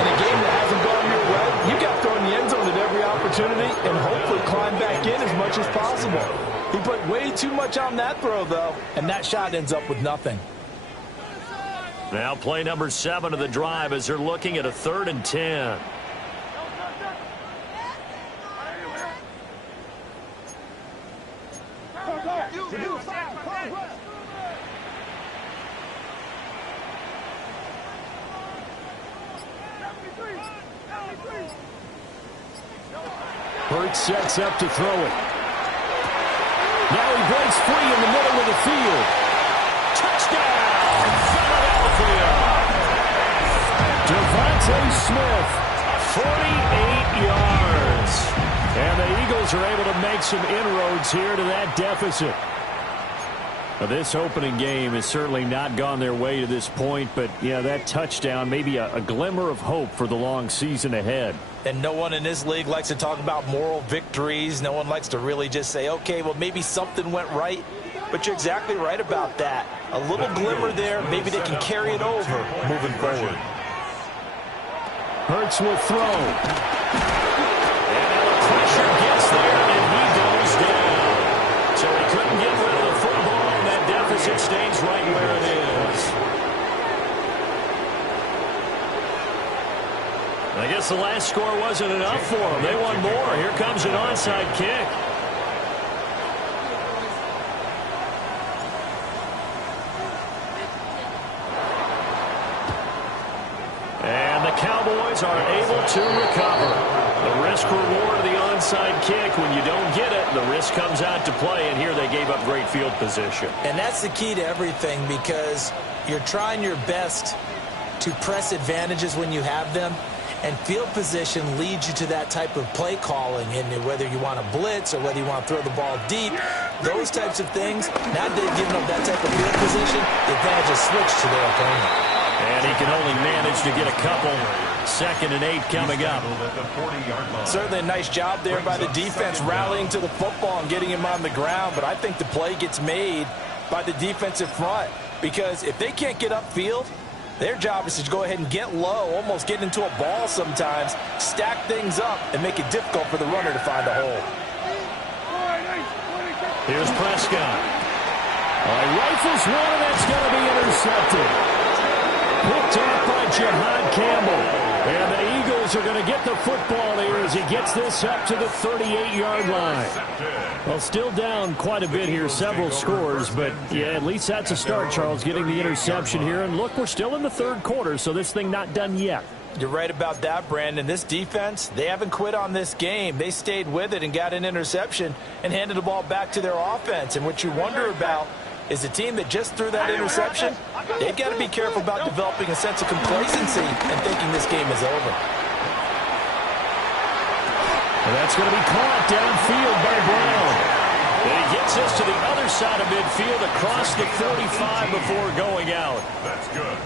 In a game that hasn't gone your way, you've got to throw in the end zone at every opportunity and hopefully climb back in as much as possible. He put way too much on that throw, though, and that shot ends up with nothing. Now play number 7 of the drive as they're looking at a 3rd and 10. Hurts sets up to throw it. Now he breaks free in the middle of the field. Touchdown, Philadelphia. Devontae Smith, 48 yards. And the Eagles are able to make some inroads here to that deficit. Well, this opening game has certainly not gone their way to this point, but yeah, that touchdown, maybe a glimmer of hope for the long season ahead. And no one in this league likes to talk about moral victories. No one likes to really just say, okay, well, maybe something went right. But you're exactly right about that. A little glimmer there. Maybe they can carry it over moving forward. Hurts will throw. And now the pressure gets there, and he goes down. So he couldn't get rid of the football, and that deficit stays right where it is. I guess the last score wasn't enough for them. They want more. Here comes an onside kick. And the Cowboys are able to recover. The risk-reward of the onside kick. When you don't get it, the risk comes out to play, and here they gave up great field position. And that's the key to everything, because you're trying your best to press advantages when you have them. And field position leads you to that type of play calling, and whether you want to blitz or whether you want to throw the ball deep, those types of things, now they've given up that type of field position, the advantage is switched to their opponent. And And he can only manage to get a couple. 2nd and 8 coming up. Certainly a nice job there by the defense rallying to the football and getting him on the ground. But I think the play gets made by the defensive front. Because if they can't get upfield, their job is to go ahead and get low, almost get into a ball sometimes, stack things up, and make it difficult for the runner to find a hole. Here's Prescott. Rifles one, and that's going to be intercepted. Picked off by Jihad Campbell. And the Eagles are going to get the football here as he gets this up to the 38-yard line. Well, still down quite a bit here, several scores, but yeah, at least that's a start, Charles, getting the interception here. And look, we're still in the 3rd quarter, so this thing not done yet. You're right about that, Brandon. This defense, they haven't quit on this game. They stayed with it and got an interception and handed the ball back to their offense. And what you wonder about is a team that just threw that interception, they've got to be careful about developing a sense of complacency and thinking this game is over. And that's going to be caught downfield by Brown. And he gets us to the other side of midfield across the 45 before going out. That's good.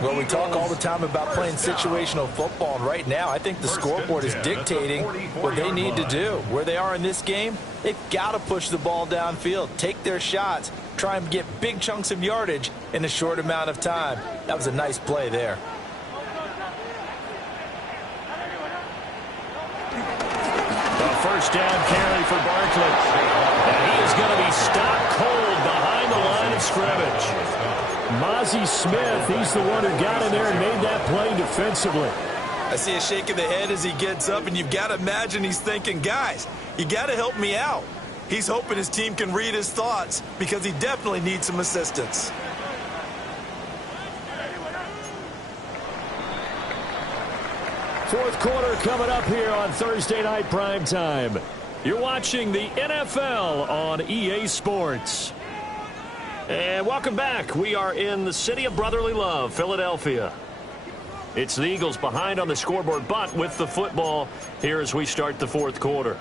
Well, we talk all the time about playing situational football, and right now I think the scoreboard is dictating what they need to do. Where they are in this game, they've got to push the ball downfield, take their shots, try and get big chunks of yardage in a short amount of time. That was a nice play there. The first down carry for Barkley. And he is going to be stopped cold behind the line of scrimmage. Mozzie Smith, he's the one who got in there and made that play defensively. I see a shake of the head as he gets up, and you've got to imagine he's thinking, guys, you got to help me out. He's hoping his team can read his thoughts because he definitely needs some assistance. Fourth quarter coming up here on Thursday Night Primetime. You're watching the NFL on EA Sports. And welcome back. We are in the city of brotherly love, Philadelphia. It's the Eagles behind on the scoreboard, but with the football here as we start the fourth quarter.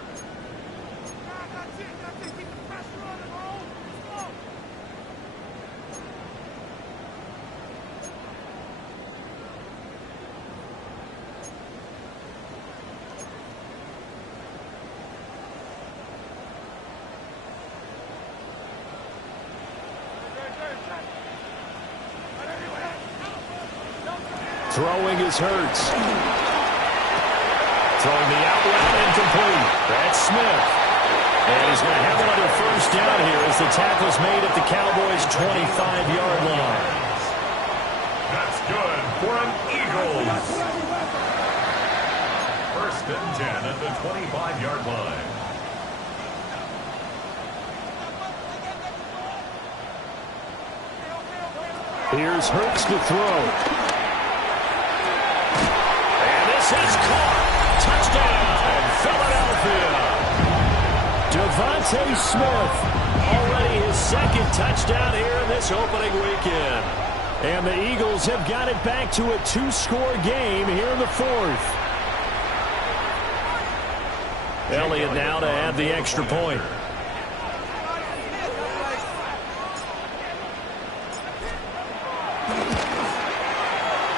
Throwing is Hurts. Throwing the out route incomplete. That's Smith. And he's going to have another first down here as the tackle's made at the Cowboys' 25-yard line. That's good for an Eagles. First and 10 at the 25-yard line. Here's Hurts to throw. Is caught. Touchdown, Philadelphia. Devontae Smith, already his 2nd touchdown here in this opening weekend. And the Eagles have got it back to a 2-score game here in the 4th. Elliott now to add the extra point.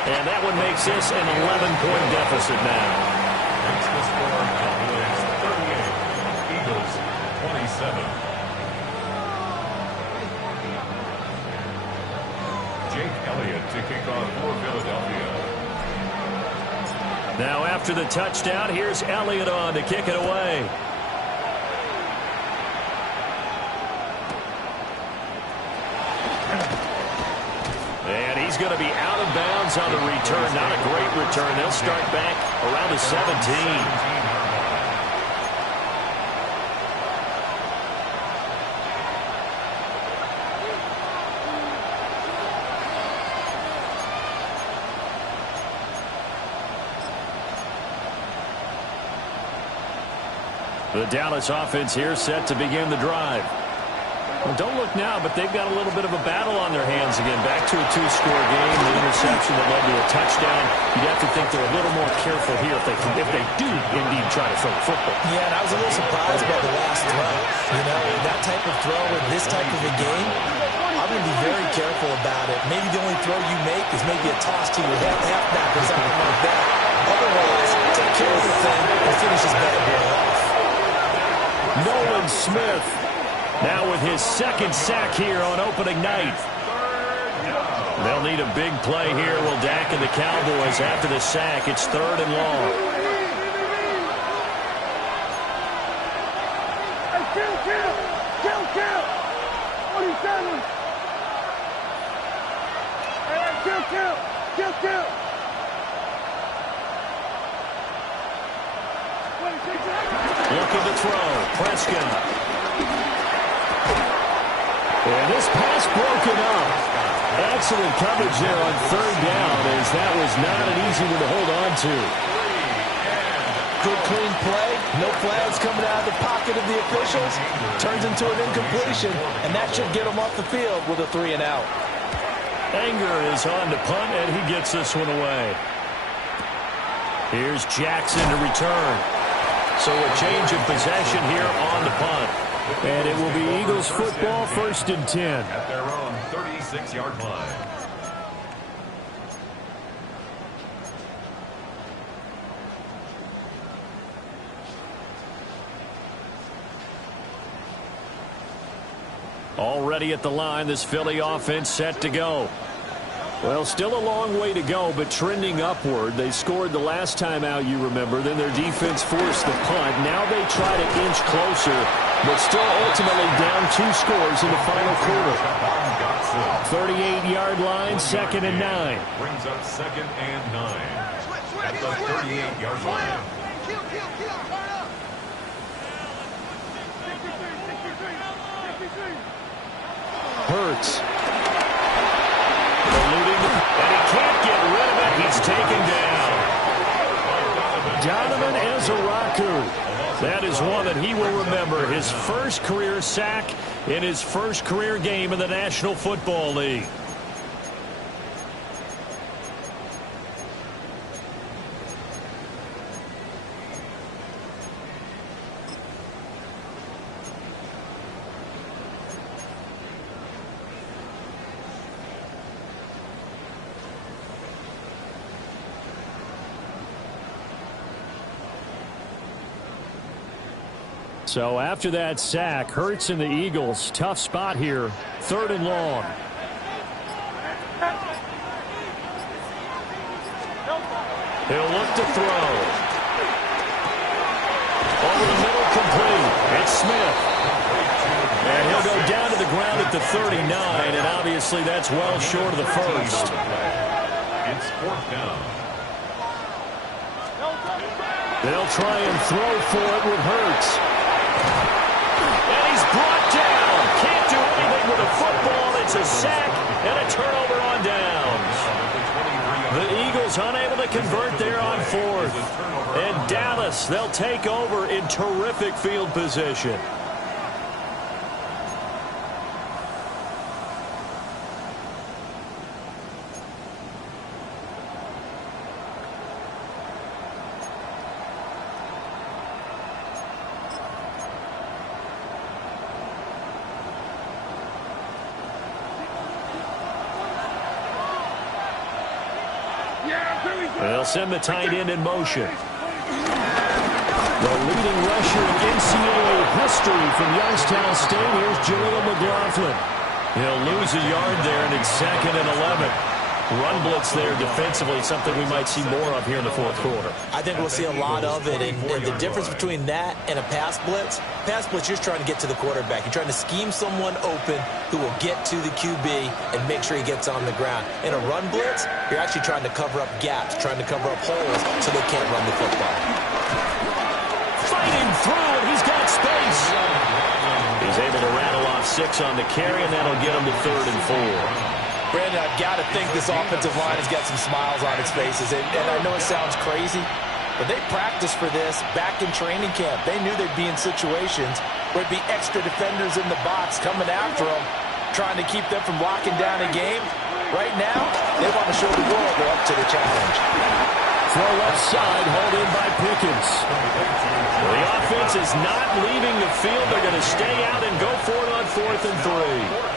And that one makes this an 11-point deficit now. Makes the score Cowboys 38, Eagles 27. Jake Elliott to kick off for Philadelphia. Now after the touchdown, here's Elliott on to kick it away. He's going to be out of bounds on the return. Not a great return. They'll start back around the 17. The Dallas offense here set to begin the drive. Well, don't look now, but they've got a little bit of a battle on their hands again. Back to a 2-score game, the interception that led to a touchdown. You'd have to think they're a little more careful here if they do indeed try to throw the football. Yeah, and I was a little surprised by the last throw. You know, that type of throw in this type of a game, I I'm going to be very careful about it. Maybe the only throw you make is maybe a toss to your halfback or something like that. Otherwise, take care of the thing and finish this bad boy off. Nolan Smith now with his second sack here on opening night. They'll need a big play here. Will Dak and the Cowboys after the sack. It's 3rd and long. Kill! 47! Kill! Looking to throw. Prescott. And this pass broken up. Excellent coverage there on 3rd down, as that was not an easy one to hold on to. Good, clean play. No flags coming out of the pocket of the officials. Turns into an incompletion, and that should get them off the field with a 3 and out. Anger is on to punt, and he gets this one away. Here's Jackson to return. So a change of possession here on the punt. And it will be Eagles football, 1st and 10. At their own 36-yard line. Already at the line, this Philly offense set to go. Well, still a long way to go, but trending upward. They scored the last time out, you remember. Then their defense forced the punt. Now they try to inch closer, but still ultimately down 2 scores in the final quarter. 38-yard line, 2nd and 9. Brings up 2nd and 9. At the 38-yard line. Hurts. Eluding, and he can't get rid of it. He's taken down. Donovan Ezeraku. That is one that he will remember. His first career sack in his first career game in the National Football League. So after that sack, Hurts and the Eagles, tough spot here, 3rd and long. He'll look to throw. Over the middle, complete. It's Smith. And he'll go down to the ground at the 39, and obviously that's well short of the first. It's 4th down. They'll try and throw for it with Hurts. And he's brought down. Can't do anything with a football. It's a sack and a turnover on downs. The Eagles unable to convert there on 4th. And Dallas, they'll take over in terrific field position. They'll send the tight end in motion. The leading rusher in NCAA history from Youngstown State. Here's Jaleel McLaughlin. He'll lose a yard there, and it's 2nd and 11. Run blitz there defensively, something we might see more of here in the 4th quarter. I think we'll see a lot of it, and the difference between that and a pass blitz, you're just trying to get to the quarterback. You're trying to scheme someone open who will get to the QB and make sure he gets on the ground. In a run blitz, you're actually trying to cover up gaps, trying to cover up holes so they can't run the football. Fighting through, and he's got space. He's able to rattle off 6 on the carry, and that'll get him to 3rd and 4. Brandon, I've got to think this offensive line has got some smiles on its faces. And I know it sounds crazy, but they practiced for this back in training camp. They knew they'd be in situations where it'd be extra defenders in the box coming after them, trying to keep them from locking down a game. Right now, they want to show the world they're up to the challenge. Throw left side, hauled in by Pickens. The offense is not leaving the field. They're going to stay out and go for it on 4th and 3.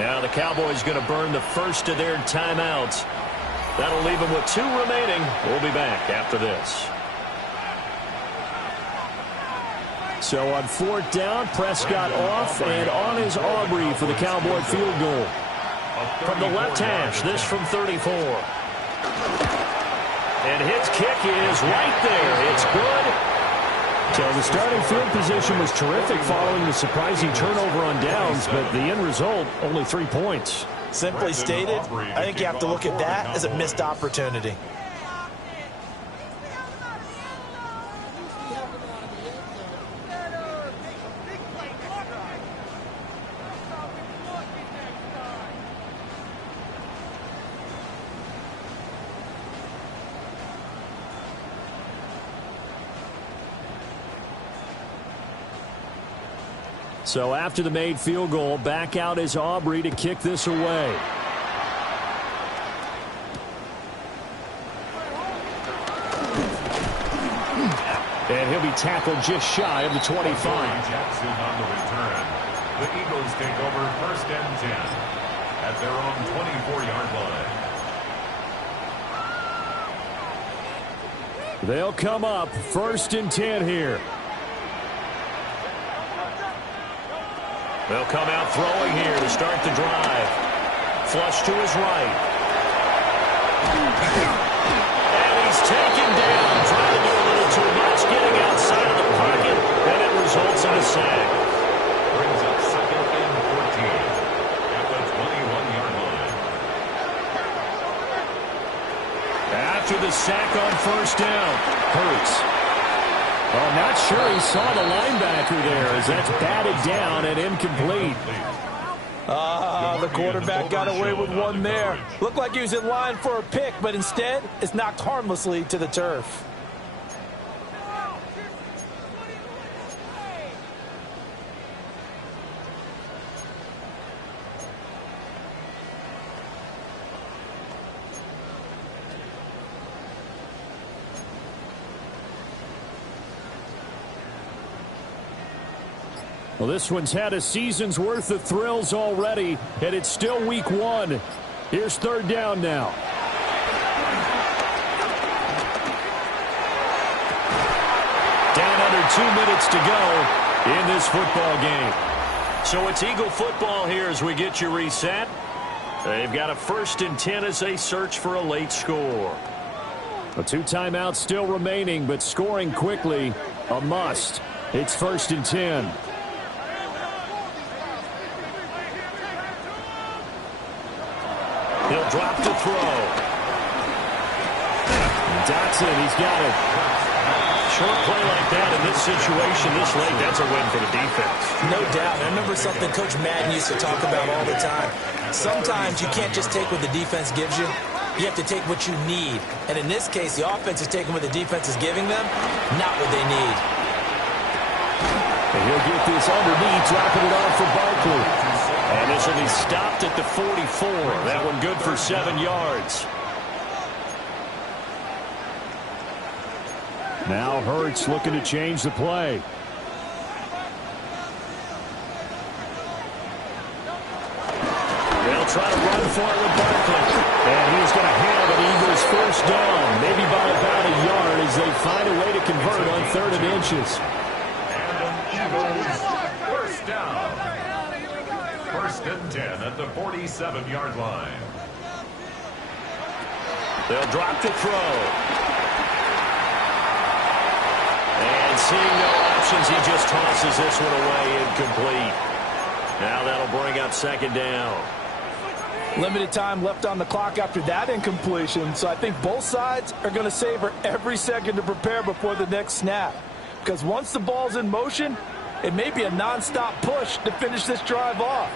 Now the Cowboys going to burn the first of their timeouts. That'll leave them with 2 remaining. We'll be back after this. So on 4th down, Prescott off, and on is Aubrey for the Cowboy field goal. From the left hash, this from 34. And his kick is right there. It's good. So the starting field position was terrific following the surprising turnover on downs, but the end result, only 3 points. Simply stated, I think you have to look at that as a missed opportunity. So after the made field goal, back out is Aubrey to kick this away. And he'll be tackled just shy of the 25. Jackson on the return. The Eagles take over 1st and 10 at their own 24-yard line. They'll come up 1st and 10 here. They'll come out throwing here to start the drive. Flush to his right. And he's taken down, trying to do a little too much, getting outside of the pocket, and it results in a sack. Brings up 2nd and 14 at the 21-yard line. After the sack on 1st down, Hurts. Well, not sure he saw the linebacker there as that's batted down and incomplete. The quarterback got away with one there. Looked like he was in line for a pick, but instead it's knocked harmlessly to the turf. Well, this one's had a season's worth of thrills already, and it's still week 1. Here's 3rd down now. Down under 2 minutes to go in this football game. So it's Eagle football here as we get you reset. They've got a 1st and 10 as they search for a late score. 2 timeouts still remaining, but scoring quickly, a must. It's 1st and 10. He'll drop to throw. Dotson, he's got it. Short play like that in this situation this late, that's a win for the defense. No doubt. I remember something Coach Madden used to talk about all the time. Sometimes you can't just take what the defense gives you. You have to take what you need. And in this case, the offense is taking what the defense is giving them, not what they need. And he'll get this underneath, dropping it off for Barkley. And this will be stopped at the 44. That one good for 7 yards. Now Hurts looking to change the play. They'll try to run for it with Barkley. And he's going to have an Eagles 1st down, maybe by about a yard as they find a way to convert on 3rd and inches. And an Eagles 1st down. 1st and 10 at the 47-yard line. They'll drop to throw. And seeing no options, he just tosses this one away, incomplete. Now that'll bring up 2nd down. Limited time left on the clock after that incompletion, so I think both sides are going to savor every second to prepare before the next snap. Because once the ball's in motion, It may be a nonstop push to finish this drive off.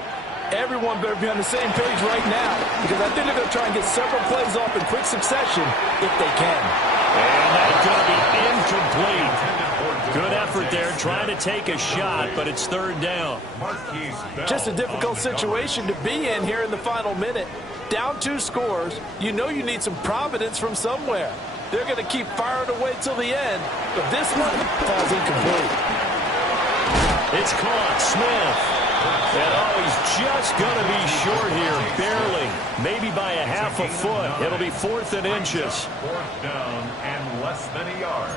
Everyone better be on the same page right now because I think they're going to try and get several plays off in quick succession if they can. And that's going to be incomplete. Good effort there trying to take a shot, but it's third down. Just a difficult situation to be in here in the final minute. Down 2 scores, you know you need some providence from somewhere. They're going to keep firing away till the end, but this one falls incomplete. It's caught. Smith. And he's just going to be short here, barely. Maybe by a half a foot. It'll be 4th and inches. 4th down and less than a yard.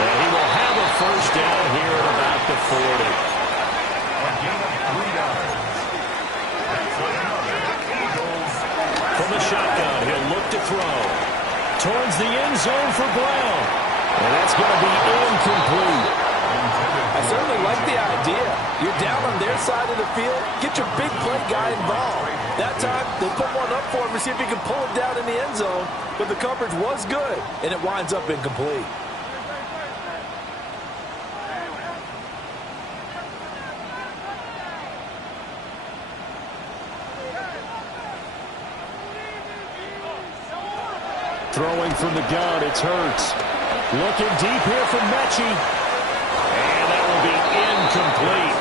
And he will have a first down here at about the 40. A gain of 3 yards. That's another Eagles. From the shotgun, he'll look to throw. Towards the end zone for Brown. And that's going to be incomplete. I certainly like the idea. You're down on their side of the field. Get your big play guy involved. That time, they put one up for him to see if he can pull it down in the end zone. But the coverage was good, and it winds up incomplete. Throwing from the gun, it's Hurts. Looking deep here from Mechie. And that will be incomplete.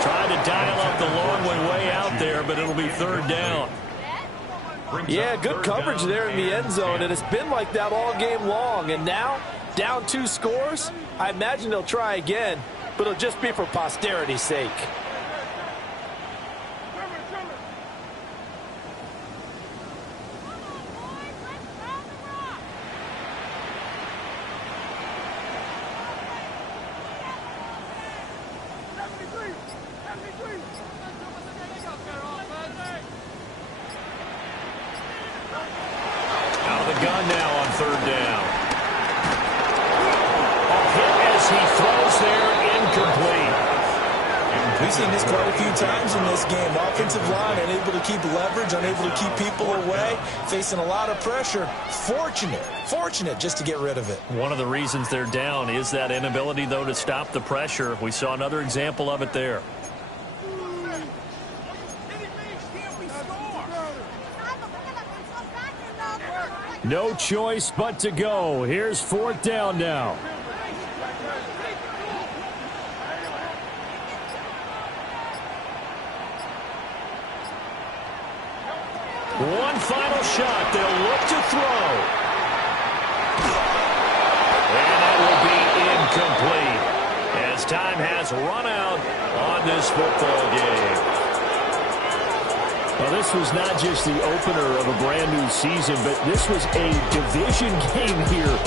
Trying to dial up the long way out there, but it'll be third down. Yeah, good coverage there in the end zone, and it's been like that all game long. And now, down 2 scores, I imagine they'll try again, but it'll just be for posterity's sake. Out of the gun now on third down. A hit as he throws there, incomplete. We've seen this quite a few times in this game. Offensive line unable to keep leverage, unable to keep people away, facing a lot of pressure. Fortunate just to get rid of it. One of the reasons they're down is that inability, though, to stop the pressure. We saw another example of it there. No choice but to go. Here's 4th down now. One final shot. They'll look to throw. And that will be incomplete as time has run out on this football game. Well, this was not just the opener of a brand new season, but this was a division game here.